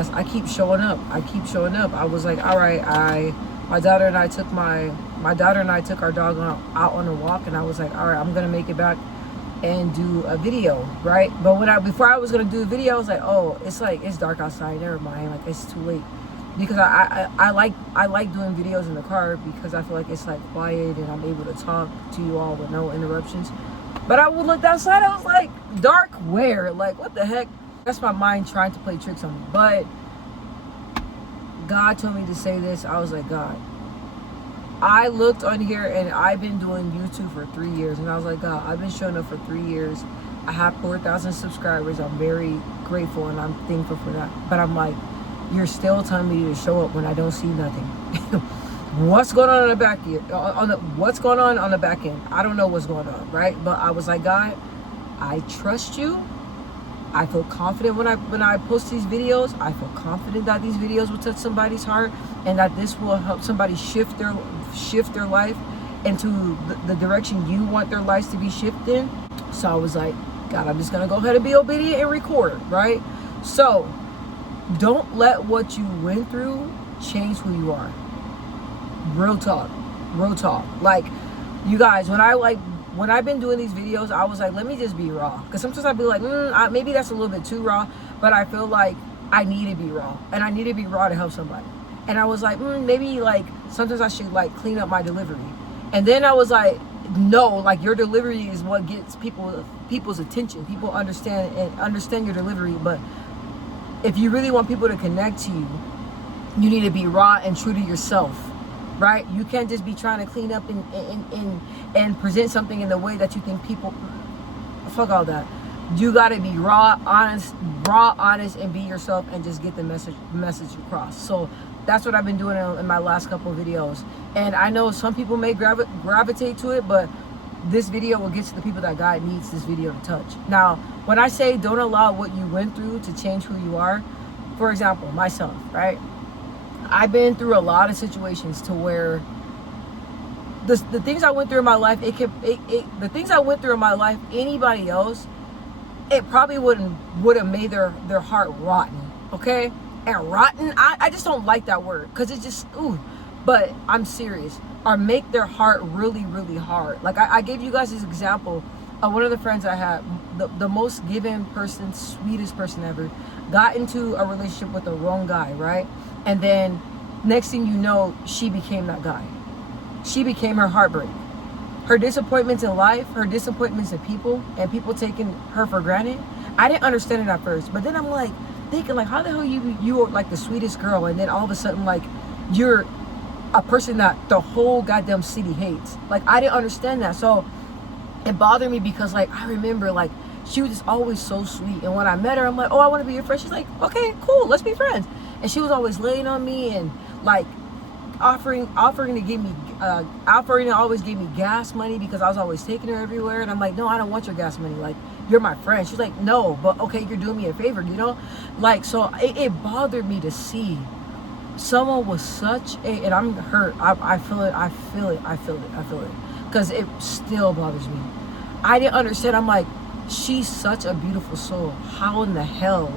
podcast, I keep showing up. I was like, all right, my daughter and I took our dog out on a walk, and I was like, all right, I'm gonna make it back and do a video, right? But before I was gonna do a video, I was like, oh, it's dark outside, never mind, like it's too late. Because I like doing videos in the car because I feel like it's like quiet and I'm able to talk to you all with no interruptions. But I would look outside, I was like, dark where? Like, what the heck? That's my mind trying to play tricks on me. But God told me to say this. I was like, God, I looked on here and I've been doing YouTube for 3 years. And I was like, God, I've been showing up for 3 years. I have 4,000 subscribers. I'm very grateful and I'm thankful for that. But I'm like, you're still telling me to show up when I don't see nothing. What's going on the back end? What's going on the back end? I don't know what's going on, right? But I was like, God, I trust you. I feel confident when I post these videos. I feel confident that these videos will touch somebody's heart and that this will help somebody shift their life into the direction you want their lives to be shifted in. So I was like, God, I'm just gonna go ahead and be obedient and record, right? So don't let what you went through change who you are. Real talk. Like, you guys, when I've been doing these videos, I was like, let me just be raw. Because sometimes I'd be like, maybe that's a little bit too raw, but I feel like I need to be raw. And I need to be raw to help somebody. And I was like, maybe like sometimes I should like clean up my delivery. And then I was like, no, like your delivery is what gets people's attention. People understand your delivery, but if you really want people to connect to you, you need to be raw and true to yourself, right? You can't just be trying to clean up and present something in the way that you think people, fuck all that. You gotta be raw, honest, and be yourself and just get the message across. So that's what I've been doing in my last couple of videos. And I know some people may gravitate to it, but this video will get to the people that God needs this video to touch. Now, when I say don't allow what you went through to change who you are, for example, myself, right? I've been through a lot of situations to where the things I went through in my life, the things I went through in my life, anybody else, it probably would have made their heart rotten, okay? And rotten, I just don't like that word because it's just, ooh. But I'm serious. Or make their heart really, really hard. Like I gave you guys this example of one of the friends I had, the most giving person, sweetest person ever, got into a relationship with the wrong guy, right? And then next thing you know, she became that guy. She became her heartbreak. Her disappointments in life, her disappointments in people, and people taking her for granted. I didn't understand it at first, but then I'm like thinking like, how the hell you are like the sweetest girl, and then all of a sudden like you're a person that the whole goddamn city hates. Like, I didn't understand that. So it bothered me because like I remember like she was just always so sweet, and when I met her, I'm like, oh, I want to be your friend. She's like, okay, cool, let's be friends. And she was always laying on me and like offering to always give me gas money because I was always taking her everywhere. And I'm like, no, I don't want your gas money, like you're my friend. She's like, no, but okay, you're doing me a favor, you know? Like, so it bothered me to see someone with such a, and I'm hurt, I feel it because it still bothers me. I didn't understand. I'm like, she's such a beautiful soul. How in the hell,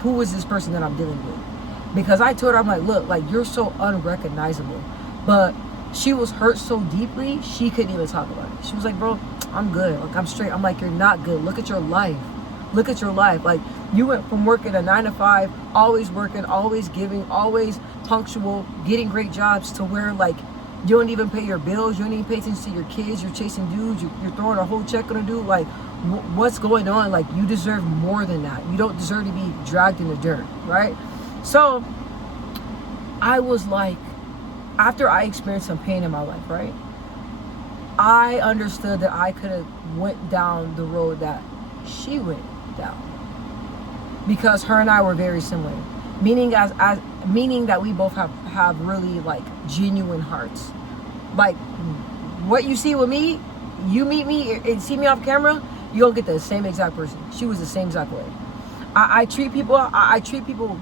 who is this person that I'm dealing with? Because I told her, I'm like, look, like you're so unrecognizable. But she was hurt so deeply, she couldn't even talk about it. She was like, bro, I'm good, like I'm straight. I'm like, you're not good. Look at your life. Like you went from working a 9 to 5, always working, always giving, always punctual, getting great jobs, to where like you don't even pay your bills, you don't even pay attention to your kids, you're chasing dudes, you're throwing a whole check on a dude. Like what's going on? Like you deserve more than that. You don't deserve to be dragged in the dirt, right? So I was like, after I experienced some pain in my life, right, I understood that I could have went down the road that she went down, because her and I were very similar, meaning that we both have really like genuine hearts. Like what you see with me, you meet me and see me off camera, you don't get the same exact person. She was the same exact way. I treat people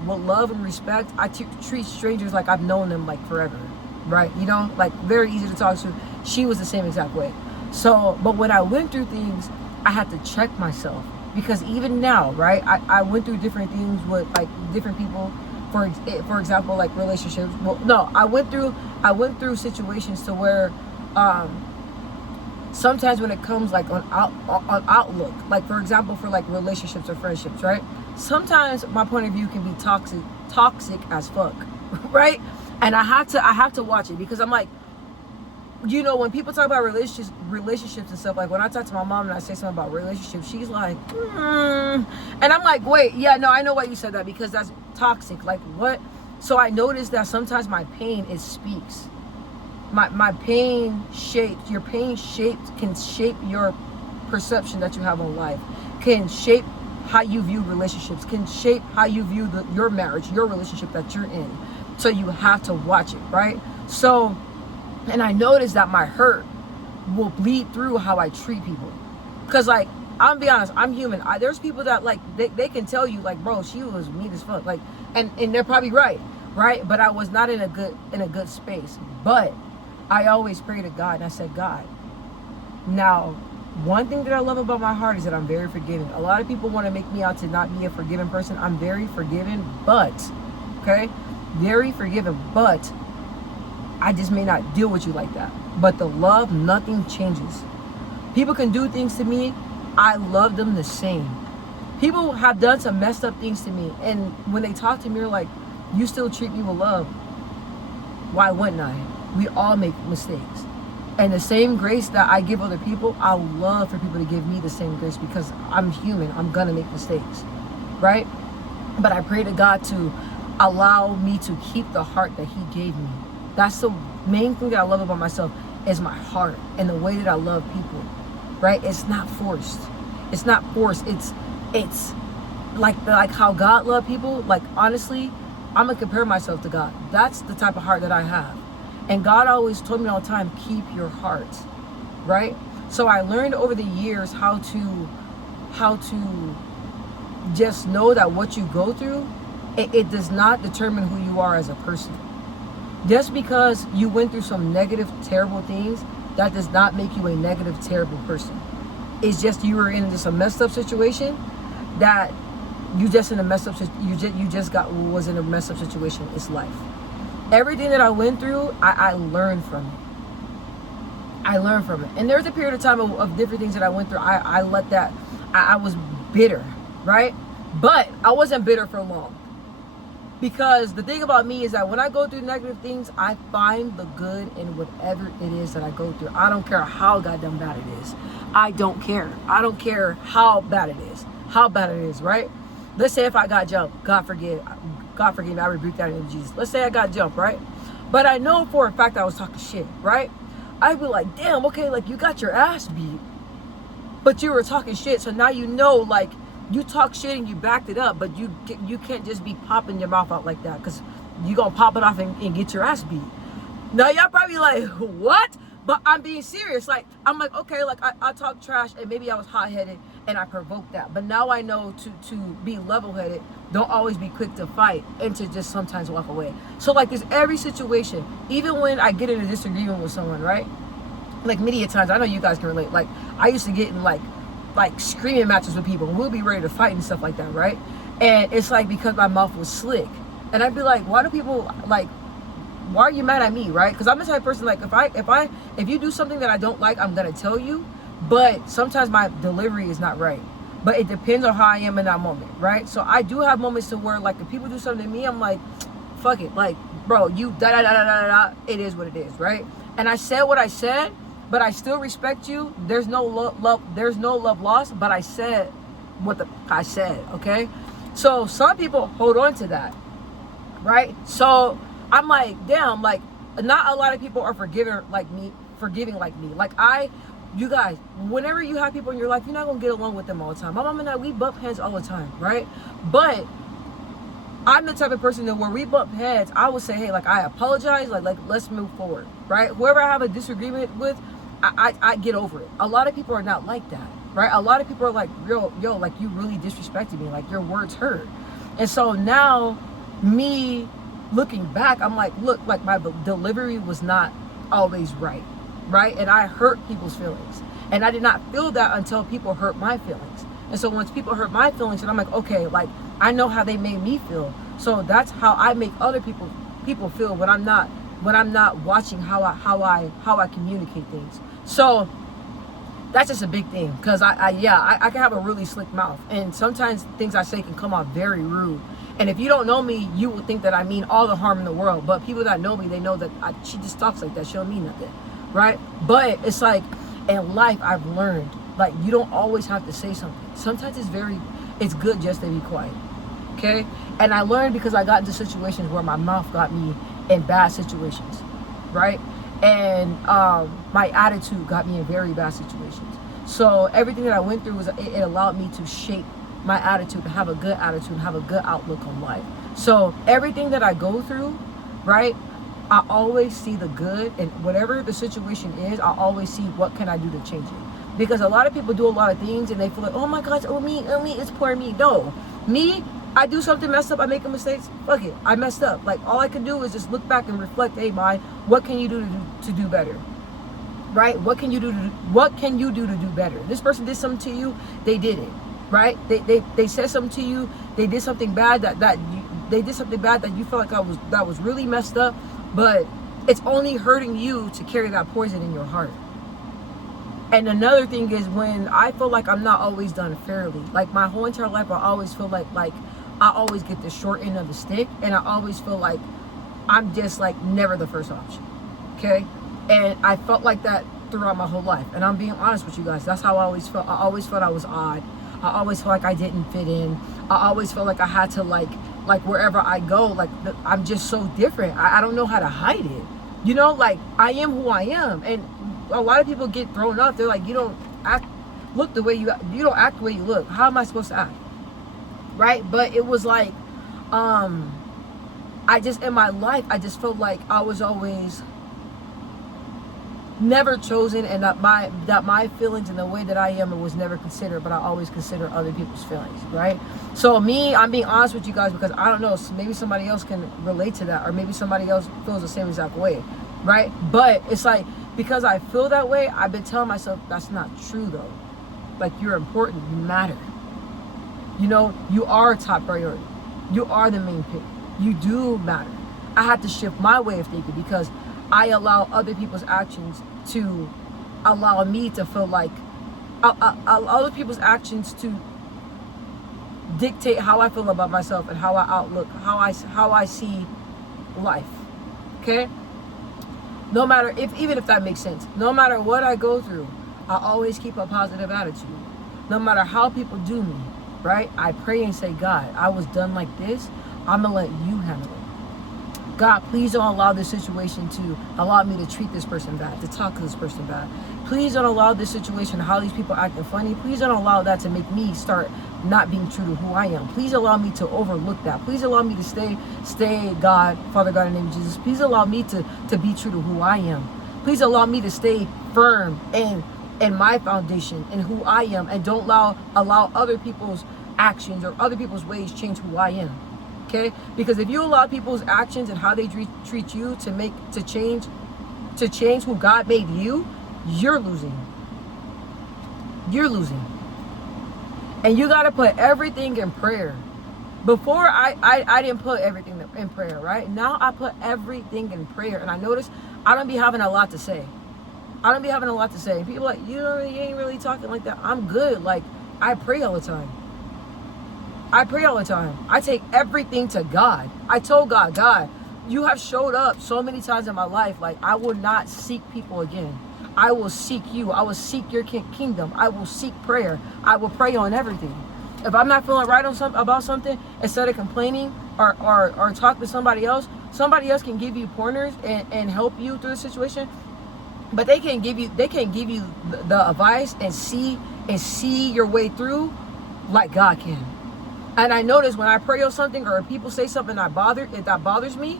with love and respect. I treat strangers like I've known them like forever, right? You know, like very easy to talk to. She was the same exact way. So, but when I went through things, I had to check myself, because even now, right, I went through different things with like different people, for example, like relationships. Well, no, I went through situations to where sometimes when it comes like on outlook, like for example, for like relationships or friendships, right? Sometimes my point of view can be toxic as fuck, right? And I have to watch it, because I'm like, you know, when people talk about relationships and stuff, like when I talk to my mom and I say something about relationships, she's like, and I'm like, wait, yeah, no, I know why you said that, because that's toxic. Like, what? So I noticed that sometimes my pain, it speaks. My pain shaped, your pain shaped, can shape your perception that you have on life, can shape how you view relationships, can shape how you view your marriage, your relationship that you're in. So you have to watch it, right? So, and I noticed that my hurt will bleed through how I treat people. Because, like, I'm be honest, I'm human. There's people that, like, they can tell you, like, bro, she was mean as fuck. Like, and they're probably right? But I was not in a good space. But I always pray to God, and I said, God, now, one thing that I love about my heart is that I'm very forgiving. A lot of people want to make me out to not be a forgiving person. I'm very forgiving, but, okay? Very forgiving, but I just may not deal with you like that. But the love, nothing changes. People can do things to me, I love them the same. People have done some messed up things to me, and when they talk to me, they're like, you still treat me with love. Why wouldn't I? We all make mistakes. And the same grace that I give other people, I love for people to give me the same grace, because I'm human. I'm gonna make mistakes, right? But I pray to God to allow me to keep the heart that He gave me. That's the main thing that I love about myself, is my heart and the way that I love people, right? It's not forced. It's not forced. It's like how God loved people. Like, honestly, I'm gonna compare myself to God. That's the type of heart that I have. And God always told me all the time, keep your heart, right? So I learned over the years how to just know that what you go through, it does not determine who you are as a person. Just because you went through some negative, terrible things, that does not make you a negative, terrible person. It's just you were in just a messed up situation, that you just in a messed up, was in a messed up situation. It's life. Everything that I went through, I learned from it. I learned from it. And there's a period of time of different things that I went through. I let that, I was bitter, right? But I wasn't bitter for long. Because the thing about me is that when I go through negative things, I find the good in whatever it is that I go through. I don't care how goddamn bad it is. I don't care. I don't care how bad it is. How bad it is, right? Let's say if I got jumped, God forgive me, I rebuke that in Jesus. Let's say I got jumped, right? But I know for a fact I was talking shit, right? I'd be like, damn, okay, like, you got your ass beat, but you were talking shit. So now you know, like, you talk shit and you backed it up, but you can't just be popping your mouth out like that, because you gonna pop it off and get your ass beat. Now y'all probably like, what? But I'm being serious. Like, I'm like, okay, like, I talk trash and maybe I was hot-headed and I provoked that. But now I know to be level-headed, don't always be quick to fight, and to just sometimes walk away. So, like, there's every situation, even when I get in a disagreement with someone, right? Like, many a times, I know you guys can relate. Like, I used to get in like screaming matches with people, and we'll be ready to fight and stuff like that, right? And it's like, because my mouth was slick. And I'd be like, why do people, like, why are you mad at me, right? Because I'm the type of person, like, if you do something that I don't like, I'm gonna tell you. But sometimes my delivery is not right. But it depends on how I am in that moment, right? So I do have moments to where, like, if people do something to me, I'm like, fuck it, like, bro, you it is what it is, right? And I said what I said, but I still respect you. There's no love lost, but I said what I said, okay? So some people hold on to that, right? So I'm like, damn, like, not a lot of people are forgiving like me. Like, you guys, whenever you have people in your life, you're not gonna get along with them all the time. My mom and I, we bump heads all the time, right? But I'm the type of person that where we bump heads, I would say, hey, like, I apologize, like let's move forward, right? Whoever I have a disagreement with, I get over it. A lot of people are not like that, right? A lot of people are like, yo, like, you really disrespected me, like, your words hurt. And so now, me looking back, I'm like, look, like, my delivery was not always right? And I hurt people's feelings. And I did not feel that until people hurt my feelings. And so once people hurt my feelings, and I'm like, okay, like I know how they made me feel. So that's how I make other people feel when I'm not watching how I communicate things. So that's just a big thing, because I can have a really slick mouth, and sometimes things I say can come off very rude. And if you don't know me, you will think that I mean all the harm in the world. But people that know me, they know that she just talks like that. She don't mean nothing, right? But it's like, in life, I've learned, like, you don't always have to say something. Sometimes it's good just to be quiet, okay? And I learned because I got into situations where my mouth got me in bad situations, right? And my attitude got me in very bad situations. So everything that I went through it allowed me to shape my attitude, to have a good attitude, and have a good outlook on life. So everything that I go through, right, I always see the good, and whatever the situation is, I always see what can I do to change it. Because a lot of people do a lot of things and they feel like, oh my gosh, oh me, it's poor me. No, me, I do something messed up, I make a mistake, fuck it, I messed up. Like, all I can do is just look back and reflect, hey, what can you do to do better? Right? What can you do to do better? This person did something to you, they did it. Right? They said something to you, they did something bad they did something bad that you felt like that was really messed up, but it's only hurting you to carry that poison in your heart. And another thing is, when I feel like I'm not always done fairly, like my whole entire life, I always feel like I always get the short end of the stick, and I always feel like I'm just like never the first option. Okay? And I felt like that throughout my whole life. And I'm being honest with you guys. That's how I always felt. I always felt I was odd. I always felt like I didn't fit in. I always felt like I had to like wherever I go, like I'm just so different. I don't know how to hide it. You know, like I am who I am. And a lot of people get thrown off. They're like, you don't look the way you don't act the way you look. How am I supposed to act? Right? But it was like, I just, in my life, I just felt like I was always never chosen, and that my feelings and the way that I am was never considered, but I always consider other people's feelings, right? So me, I'm being honest with you guys, because I don't know, maybe somebody else can relate to that, or maybe somebody else feels the same exact way, right? But it's like, because I feel that way, I've been telling myself that's not true though. Like, you're important, you matter. You know, you are a top priority. You are the main pick. You do matter. I had to shift my way of thinking, because I allow other people's actions to allow me to feel like other people's actions to dictate how I feel about myself and how I outlook, how I see life. Okay? No matter even if that makes sense. No matter what I go through, I always keep a positive attitude. No matter how people do me, right? I pray and say, God, I was done like this. I'm gonna let you handle it. God, please don't allow this situation to allow me to treat this person bad, to talk to this person bad. Please don't allow this situation, how these people acting funny, please don't allow that to make me start not being true to who I am. Please allow me to overlook that. Please allow me to stay God, Father God, in the name of Jesus. Please allow me to be true to who I am. Please allow me to stay firm in my foundation and who I am, and don't allow other people's actions or other people's ways change who I am. Okay? Because if you allow people's actions and how they treat you to change who God made you, you're losing. You're losing. And you got to put everything in prayer. Before, I didn't put everything in prayer, right? Now I put everything in prayer. And I notice I don't be having a lot to say. And people are like, you ain't really talking like that. I'm good. Like, I pray all the time. I take everything to God. I told God, you have showed up so many times in my life. Like, I will not seek people again. I will seek you. I will seek your kingdom. I will seek prayer. I will pray on everything. If I'm not feeling right about something, instead of complaining or talk to somebody else can give you pointers and help you through the situation. But they can't give you the advice and see your way through like God can. And I notice when I pray on something, or if people say something that bothers me,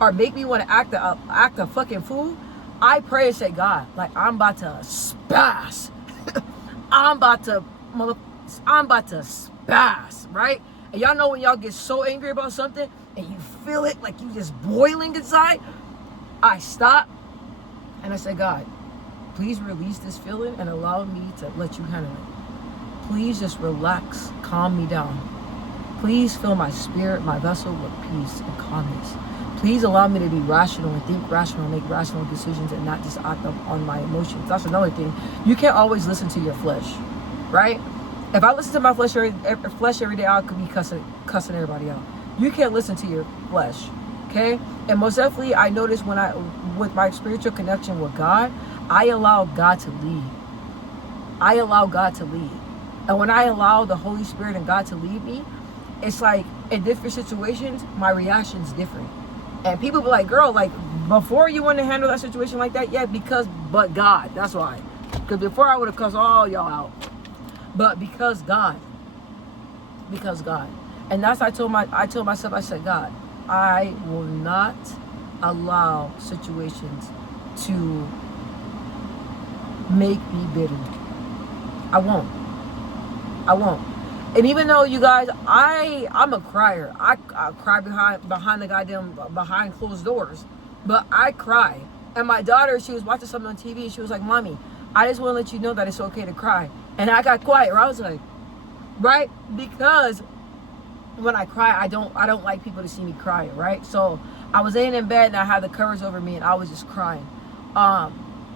or make me want to act a fucking fool, I pray and say, God, like, I'm about to spaz. I'm about to spaz, right? And y'all know when y'all get so angry about something and you feel it like you just boiling inside, I stop and I say, God, please release this feeling and allow me to let you handle it. please just relax, calm me down. Please fill my spirit, my vessel with peace and calmness. Please allow me to be rational and think rational, make rational decisions and not just act up on my emotions. That's another thing. You can't always listen to your flesh, right? If I listen to my flesh every day, I could be cussing everybody out. You can't listen to your flesh, okay? And most definitely, I notice with my spiritual connection with God, I allow God to lead. I allow God to lead. And when I allow the Holy Spirit and God to lead me, it's like in different situations, my reaction's different. And people be like, girl, like before you want to handle that situation like that, yeah, but God, that's why. Because before I would have cussed all y'all out. But because God. And that's I told myself, I said, God, I will not allow situations to make me bitter. I won't. And even though you guys, I'm a crier. I cry behind closed doors. But I cry. And my daughter, she was watching something on TV and she was like, Mommy, I just want to let you know that it's okay to cry. And I got quiet. I was like, right? Because when I cry, I don't like people to see me cry, right? So I was laying in bed and I had the covers over me and I was just crying.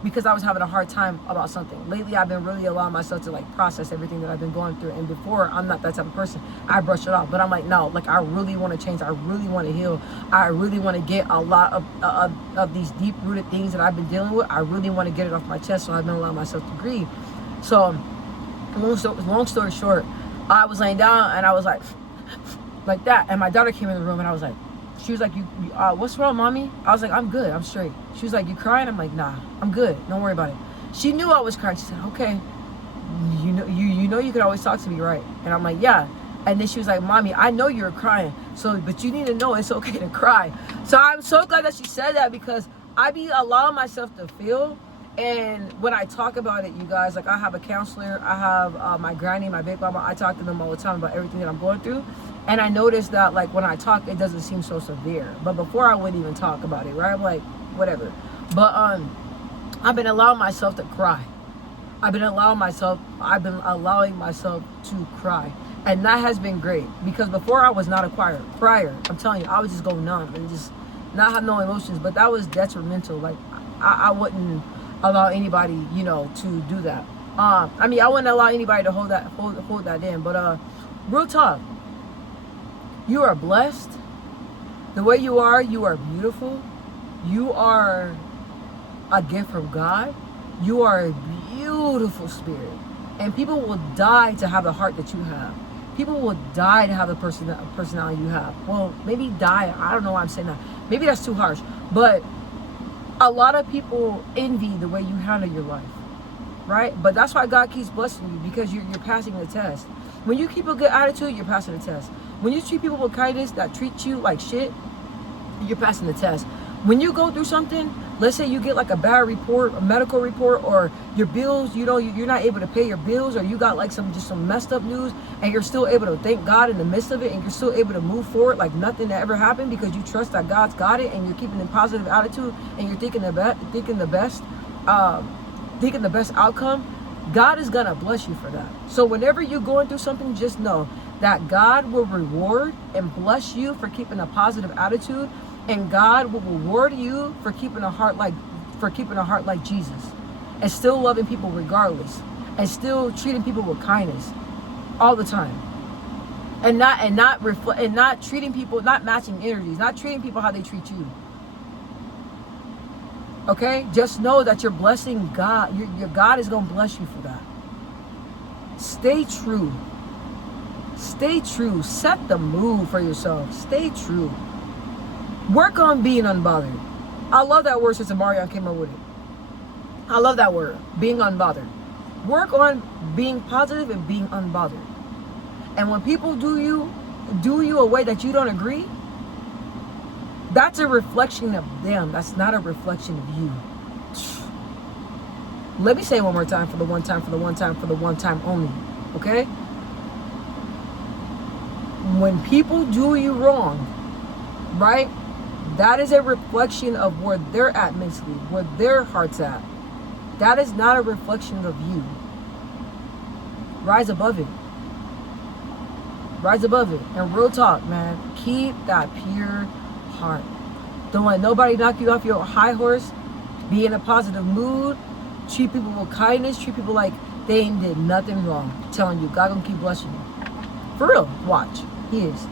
Because I was having a hard time about something. Lately, I've been really allowing myself to like process everything that I've been going through. And before, I'm not that type of person. I brush it off. But I'm like, no, like I really want to change. I really want to heal. I really want to get a lot of these deep-rooted things that I've been dealing with. I really want to get it off my chest. So I've been allowing myself to grieve. So, long story short, I was laying down and I was like that. And my daughter came in the room and I was like, she was like, what's wrong, Mommy? I was like, I'm good. I'm straight. She was like, you crying? I'm like, nah, I'm good. Don't worry about it. She knew I was crying. She said, okay, you know you could always talk to me, right? And I'm like, yeah. And then she was like, Mommy, I know you're crying. But you need to know it's okay to cry. So I'm so glad that she said that because I be allowing myself to feel. And when I talk about it, you guys, like I have a counselor, I have my granny, my big mama, I talk to them all the time about everything that I'm going through. And I noticed that like when I talk, it doesn't seem so severe. But before I wouldn't even talk about it, right? I'm like, whatever. But I've been allowing myself to cry. I've been allowing myself to cry. And that has been great. Because before I was not a crier. I'm telling you, I would just go numb and just not have no emotions. But that was detrimental. Like I wouldn't allow anybody, to do that. I wouldn't allow anybody to hold that in. But real talk. You are blessed. The way you are beautiful. You are a gift from God. You are a beautiful spirit. And people will die to have the heart that you have. People will die to have the personality you have. Well, maybe die. I don't know why I'm saying that. Maybe that's too harsh. But a lot of people envy the way you handle your life. Right? But that's why God keeps blessing you because you're passing the test. When you keep a good attitude, you're passing the test. When you treat people with kindness that treat you like shit, you're passing the test. When you go through something, let's say you get like a bad report, a medical report, or your bills, you're not able to pay your bills, or you got like some messed up news, and you're still able to thank God in the midst of it, and you're still able to move forward like nothing that ever happened because you trust that God's got it, and you're keeping a positive attitude, and you're thinking the best outcome. God is gonna bless you for that. So whenever you're going through something, just know that God will reward and bless you for keeping a positive attitude, and God will reward you for keeping a heart like Jesus, and still loving people regardless, and still treating people with kindness all the time, and not treating people, not matching energies, not treating people how they treat you. Okay, just know that you're blessing God. Your God is gonna bless you for that. Stay true. Stay true. Set the mood for yourself. Stay true. Work on being unbothered. I love that word since Marion came up with it. I love that word, being unbothered. Work on being positive and being unbothered. And when people do you a way that you don't agree, that's a reflection of them. That's not a reflection of you. Let me say it one more time for the one time only. Okay? When people do you wrong, right? That is a reflection of where they're at mentally, where their heart's at. That is not a reflection of you. rise above it. Rise above it. And real talk, man. Keep that pure heart. Don't let nobody knock you off your high horse. Be in a positive mood. Treat people with kindness. Treat people like they ain't did nothing wrong. I'm telling you, God gonna keep blessing you. For real. Watch. He is.